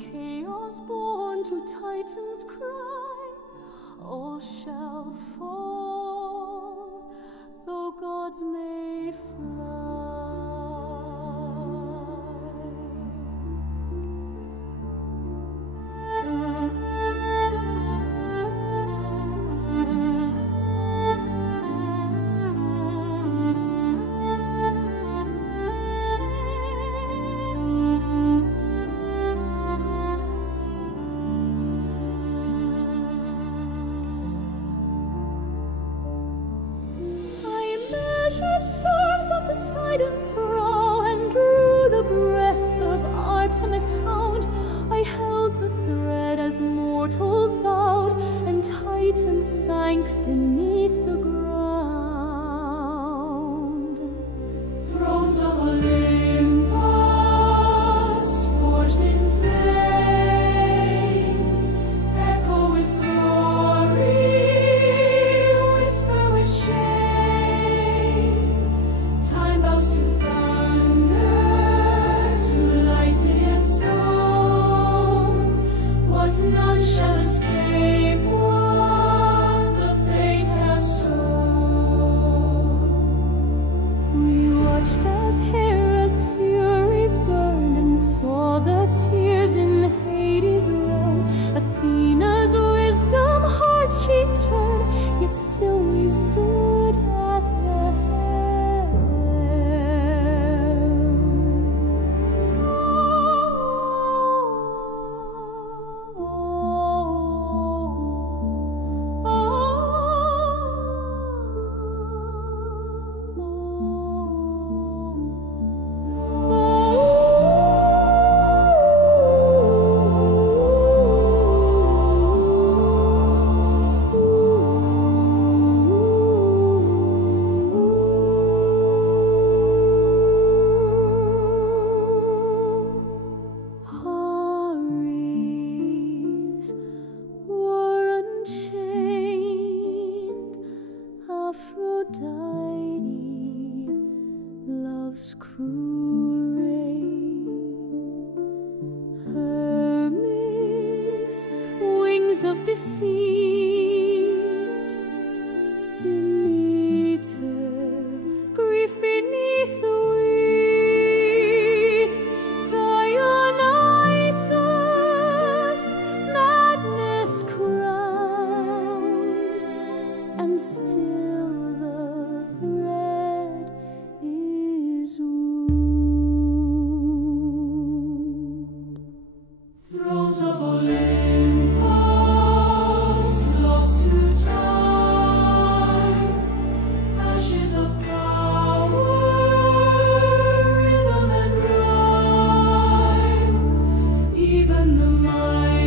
chaos born to Titans cry, all shall fall, though gods may fly. Storms of Poseidon's brow, and drew the breath of Artemis' hound. I held the thread as mortals bowed, and Titans sank beneath the ground. Thrones of Olympus, forged in flame, echo with glory, whisper with shame. Time bows to thunder, to lightning and stone. What none shall escape, what the fates have sown. We watched as Hera's fury burned, and saw the tears in Hades' realm. Athena's wisdom heart she turned, yet still we stood at the Aphrodite, love's cruel reign. Hermes, wings of deceit. Demeter, grief beneath the wheat. Dionysus, madness crowned, and still the thread is wound. Thrones of Olympus, lost to time, ashes of power, rhythm and rhyme. Even the mind